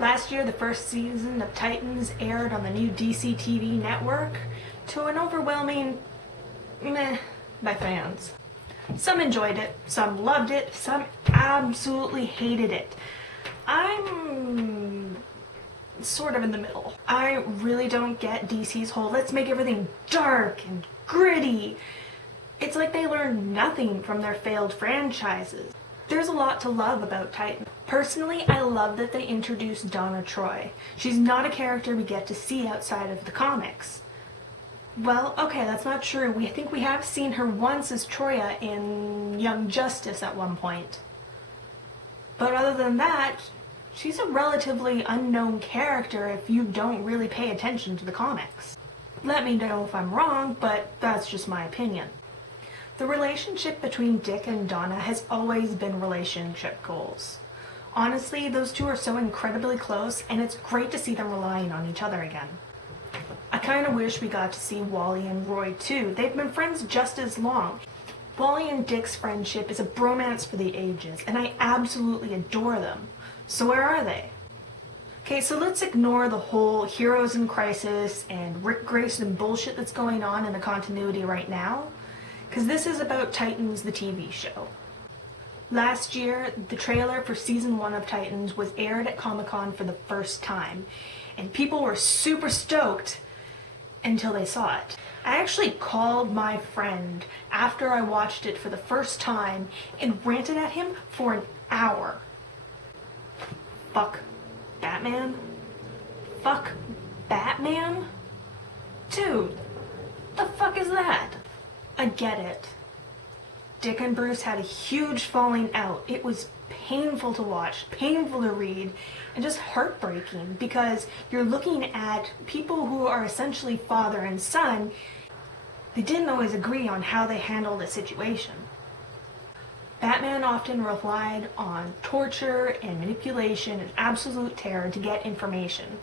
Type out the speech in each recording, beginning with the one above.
Last year, the first season of Titans aired on the new DC TV network to an overwhelming meh by fans. Some enjoyed it, some loved it, some absolutely hated it. I'm sort of in the middle. I really don't get DC's whole let's make everything dark and gritty. It's like they learned nothing from their failed franchises. There's a lot to love about Titans. Personally, I love that they introduced Donna Troy. She's not a character we get to see outside of the comics. Well, okay, that's not true. I think we have seen her once as Troya in Young Justice at one point. But other than that, she's a relatively unknown character if you don't really pay attention to the comics. Let me know if I'm wrong, but that's just my opinion. The relationship between Dick and Donna has always been relationship goals. Honestly, those two are so incredibly close, and it's great to see them relying on each other again. I kind of wish we got to see Wally and Roy too. They've been friends just as long. Wally and Dick's friendship is a bromance for the ages, and I absolutely adore them. So where are they? Okay, so let's ignore the whole Heroes in Crisis and Rick Grayson bullshit that's going on in the continuity right now, because this is about Titans, the TV show. Last year, the trailer for Season 1 of Titans was aired at Comic-Con for the first time, and people were super stoked until they saw it. I actually called my friend after I watched it for the first time and ranted at him for an hour. Fuck Batman? Fuck Batman? Dude, the fuck is that? I get it. Dick and Bruce had a huge falling out. It was painful to watch, painful to read, and just heartbreaking because you're looking at people who are essentially father and son. They didn't always agree on how they handled a situation. Batman often relied on torture and manipulation and absolute terror to get information,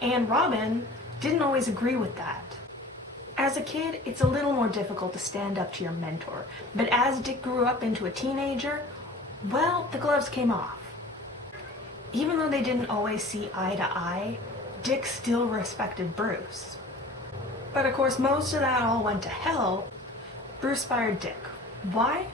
and Robin didn't always agree with that. As a kid, it's a little more difficult to stand up to your mentor, but as Dick grew up into a teenager, well, the gloves came off. Even though they didn't always see eye to eye, Dick still respected Bruce. But of course, most of that all went to hell. Bruce fired Dick. Why?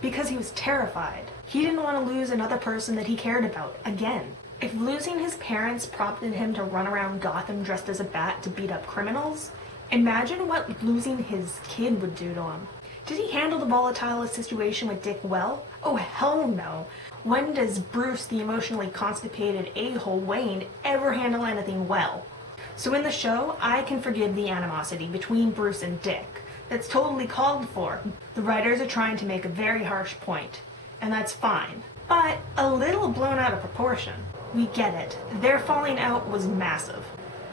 Because he was terrified. He didn't want to lose another person that he cared about again. If losing his parents prompted him to run around Gotham dressed as a bat to beat up criminals, imagine what losing his kid would do to him. Did he handle the volatile situation with Dick well? Oh, hell no. When does Bruce, the emotionally constipated a-hole Wayne, ever handle anything well? So in the show, I can forgive the animosity between Bruce and Dick. That's totally called for. The writers are trying to make a very harsh point, and that's fine. But a little blown out of proportion. We get it. Their falling out was massive.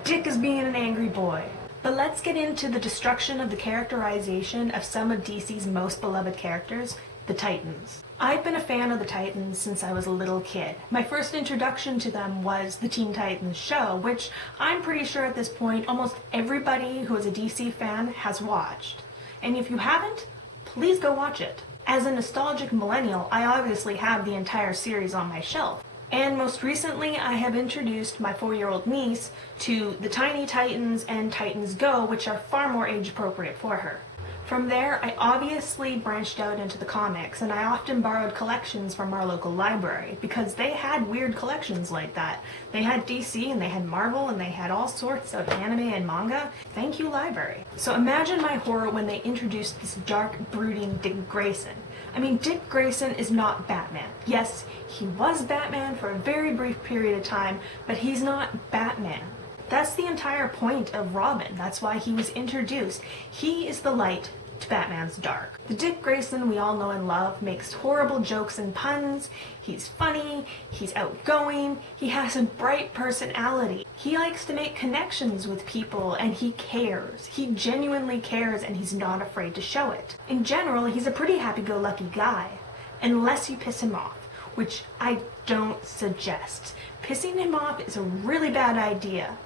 Dick is being an angry boy. But let's get into the destruction of the characterization of some of DC's most beloved characters, the Titans. I've been a fan of the Titans since I was a little kid. My first introduction to them was the Teen Titans show, which I'm pretty sure at this point almost everybody who is a DC fan has watched. And if you haven't, please go watch it. As a nostalgic millennial, I obviously have the entire series on my shelf. And most recently, I have introduced my 4-year-old niece to the Tiny Titans and Titans Go, which are far more age appropriate for her. From there, I obviously branched out into the comics, and I often borrowed collections from our local library, because they had weird collections like that. They had DC, and they had Marvel, and they had all sorts of anime and manga. Thank you, library. So imagine my horror when they introduced this dark, brooding Dick Grayson. I mean, Dick Grayson is not Batman. Yes, he was Batman for a very brief period of time, but he's not Batman. That's the entire point of Robin. That's why he was introduced. He is the light to Batman's dark. The Dick Grayson we all know and love makes horrible jokes and puns. He's funny, he's outgoing, he has a bright personality. He likes to make connections with people, and he cares. He genuinely cares, and he's not afraid to show it. In general, he's a pretty happy-go-lucky guy, unless you piss him off, which I don't suggest. Pissing him off is a really bad idea.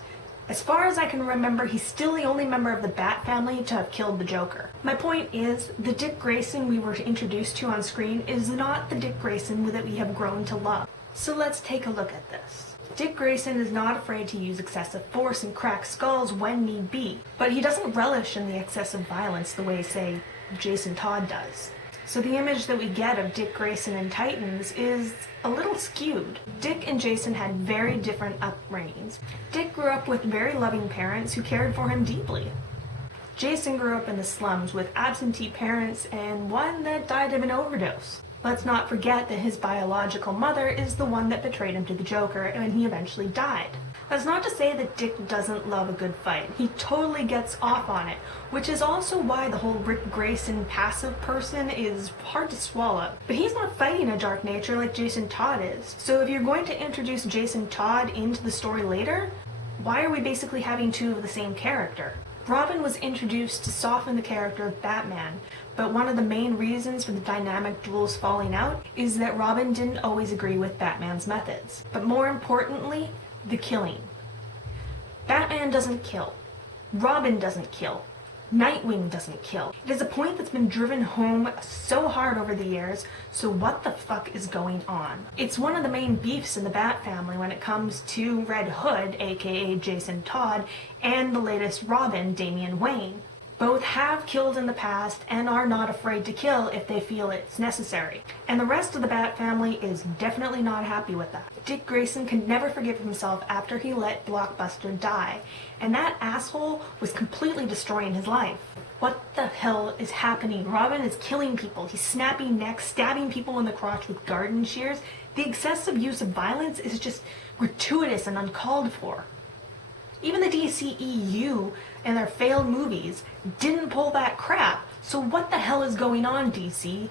As far as I can remember, he's still the only member of the Bat family to have killed the Joker. My point is, the Dick Grayson we were introduced to on screen is not the Dick Grayson that we have grown to love. So let's take a look at this. Dick Grayson is not afraid to use excessive force and crack skulls when need be, but he doesn't relish in the excessive violence the way, say, Jason Todd does. So the image that we get of Dick Grayson in Titans is a little skewed. Dick and Jason had very different upbringings. Dick grew up with very loving parents who cared for him deeply. Jason grew up in the slums with absentee parents and one that died of an overdose. Let's not forget that his biological mother is the one that betrayed him to the Joker and he eventually died. That's not to say that Dick doesn't love a good fight. He totally gets off on it, which is also why the whole Rick Grayson passive person is hard to swallow. But he's not fighting a dark nature like Jason Todd is. So if you're going to introduce Jason Todd into the story later, why are we basically having two of the same character? Robin was introduced to soften the character of Batman, but one of the main reasons for the dynamic duels falling out is that Robin didn't always agree with Batman's methods. But more importantly, the killing. Batman doesn't kill. Robin doesn't kill. Nightwing doesn't kill. It is a point that's been driven home so hard over the years, so what the fuck is going on? It's one of the main beefs in the Bat family when it comes to Red Hood, aka Jason Todd, and the latest Robin, Damian Wayne. Both have killed in the past and are not afraid to kill if they feel it's necessary. And the rest of the Bat family is definitely not happy with that. Dick Grayson can never forgive himself after he let Blockbuster die, and that asshole was completely destroying his life. What the hell is happening? Robin is killing people. He's snapping necks, stabbing people in the crotch with garden shears. The excessive use of violence is just gratuitous and uncalled for. Even the DCEU and their failed movies didn't pull that crap. So what the hell is going on, DC?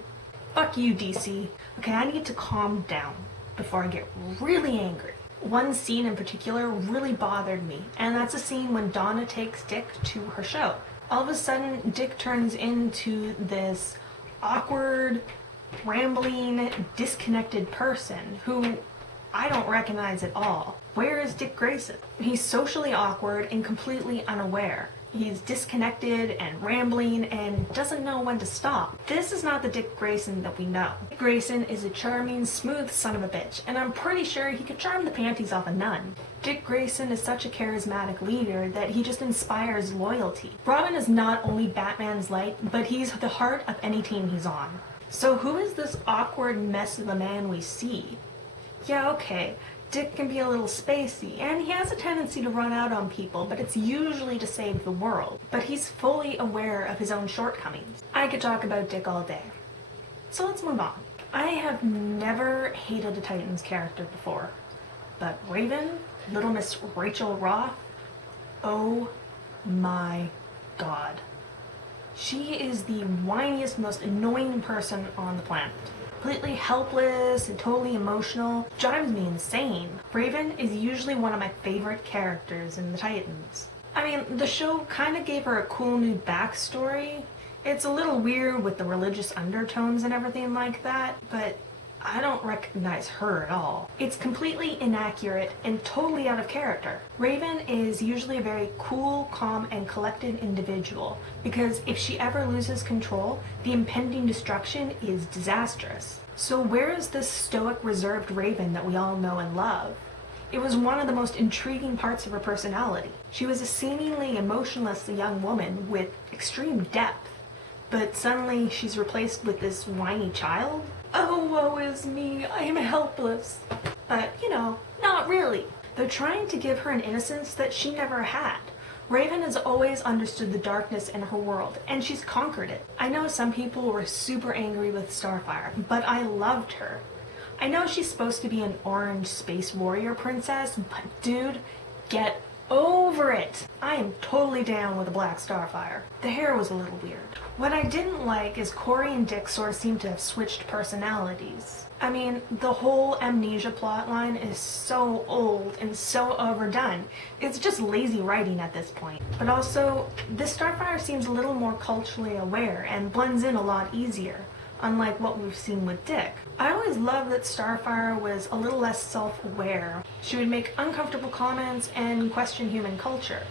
Fuck you, DC. Okay, I need to calm down before I get really angry. One scene in particular really bothered me, and that's a scene when Donna takes Dick to her show. All of a sudden, Dick turns into this awkward, rambling, disconnected person who I don't recognize at all. Where is Dick Grayson? He's socially awkward and completely unaware. He's disconnected and rambling and doesn't know when to stop. This is not the Dick Grayson that we know. Dick Grayson is a charming, smooth son of a bitch, and I'm pretty sure he could charm the panties off a nun. Dick Grayson is such a charismatic leader that he just inspires loyalty. Robin is not only Batman's light, but he's the heart of any team he's on. So who is this awkward mess of a man we see? Yeah, okay, Dick can be a little spacey, and he has a tendency to run out on people, but it's usually to save the world. But he's fully aware of his own shortcomings. I could talk about Dick all day. So let's move on. I have never hated a Titans character before, but Raven, Little Miss Rachel Roth, oh my god. She is the whiniest, most annoying person on the planet. Completely helpless and totally emotional. Drives me insane. Raven is usually one of my favorite characters in the Titans. I mean, the show kind of gave her a cool new backstory. It's a little weird with the religious undertones and everything like that, but I don't recognize her at all. It's completely inaccurate and totally out of character. Raven is usually a very cool, calm, and collected individual because if she ever loses control, the impending destruction is disastrous. So where is this stoic, reserved Raven that we all know and love? It was one of the most intriguing parts of her personality. She was a seemingly emotionless young woman with extreme depth, but suddenly she's replaced with this whiny child? Oh, woe is me, I am helpless. But, not really. They're trying to give her an innocence that she never had. Raven has always understood the darkness in her world, and she's conquered it. I know some people were super angry with Starfire, but I loved her. I know she's supposed to be an orange space warrior princess, but dude, get over it. I am totally down with a black Starfire. The hair was a little weird. What I didn't like is Corey and Dick sort of seem to have switched personalities. I mean, the whole amnesia plotline is so old and so overdone. It's just lazy writing at this point. But also, this Starfire seems a little more culturally aware and blends in a lot easier, unlike what we've seen with Dick. I always loved that Starfire was a little less self-aware. She would make uncomfortable comments and question human culture.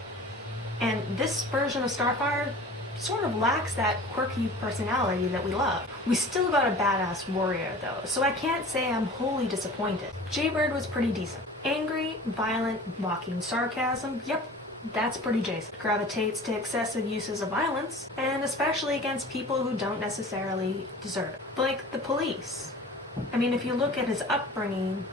And this version of Starfire sort of lacks that quirky personality that we love. We still got a badass warrior though, so I can't say I'm wholly disappointed. Jaybird was pretty decent. Angry, violent, mocking sarcasm, yep, that's pretty Jason. Gravitates to excessive uses of violence, and especially against people who don't necessarily deserve it. Like the police. I mean, if you look at his upbringing,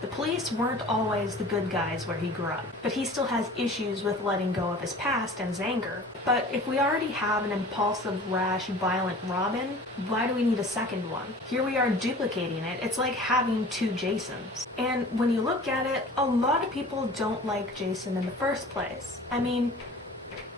the police weren't always the good guys where he grew up, but he still has issues with letting go of his past and his anger. But if we already have an impulsive, rash, violent Robin, why do we need a second one? Here we are duplicating it. It's like having two Jasons. And when you look at it, a lot of people don't like Jason in the first place. I mean,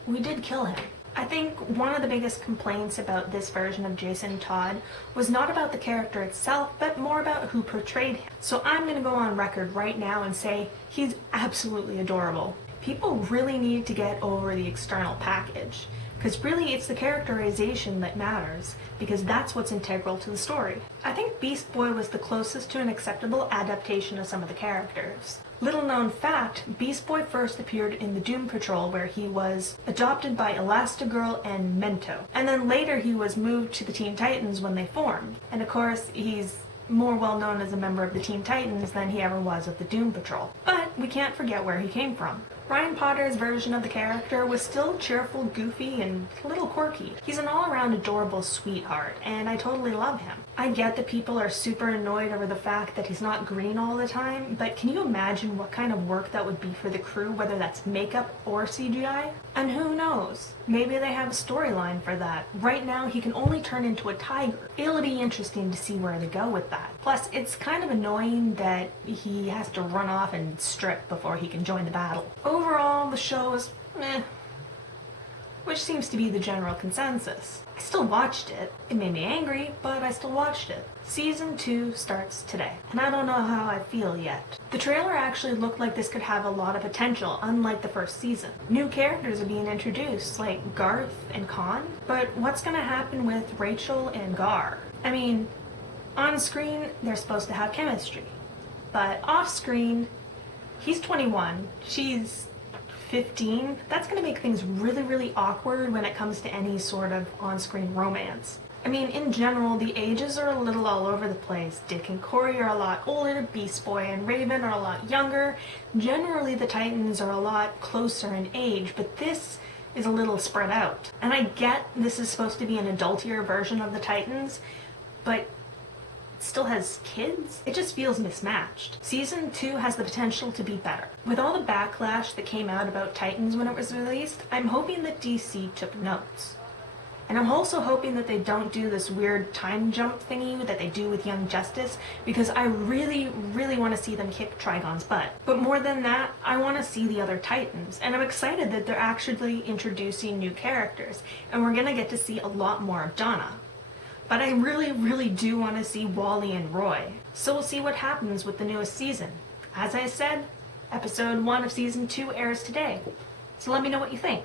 we did kill him. I think one of the biggest complaints about this version of Jason Todd was not about the character itself, but more about who portrayed him. So I'm going to go on record right now and say he's absolutely adorable. People really need to get over the external package, because really it's the characterization that matters, because that's what's integral to the story. I think Beast Boy was the closest to an acceptable adaptation of some of the characters. Little known fact, Beast Boy first appeared in the Doom Patrol, where he was adopted by Elastigirl and Mento. And then later he was moved to the Teen Titans when they formed. And of course, he's more well known as a member of the Teen Titans than he ever was of the Doom Patrol. But we can't forget where he came from. Ryan Potter's version of the character was still cheerful, goofy, and a little quirky. He's an all-around adorable sweetheart, and I totally love him. I get that people are super annoyed over the fact that he's not green all the time, but can you imagine what kind of work that would be for the crew, whether that's makeup or CGI? And who knows? Maybe they have a storyline for that. Right now, he can only turn into a tiger. It'll be interesting to see where they go with that. Plus, it's kind of annoying that he has to run off and strip before he can join the battle. Overall, the show is meh, which seems to be the general consensus. I still watched it. It made me angry, but I still watched it. Season 2 starts today, and I don't know how I feel yet. The trailer actually looked like this could have a lot of potential, unlike the first season. New characters are being introduced, like Garth and Khan, but what's gonna happen with Rachel and Gar? I mean, on screen, they're supposed to have chemistry, but off screen, he's 21, she's 15, that's going to make things really, really awkward when it comes to any sort of on-screen romance. I mean, in general, the ages are a little all over the place. Dick and Corey are a lot older, Beast Boy and Raven are a lot younger. Generally, the Titans are a lot closer in age, but this is a little spread out. And I get this is supposed to be an adultier version of the Titans, but still has kids? It just feels mismatched. Season 2 has the potential to be better. With all the backlash that came out about Titans when it was released, I'm hoping that DC took notes. And I'm also hoping that they don't do this weird time jump thingy that they do with Young Justice, because I really, really want to see them kick Trigon's butt. But more than that, I want to see the other Titans, and I'm excited that they're actually introducing new characters, and we're gonna get to see a lot more of Donna. But I really, really do want to see Wally and Roy. So we'll see what happens with the newest season. As I said, episode 1 of season 2 airs today. So let me know what you think.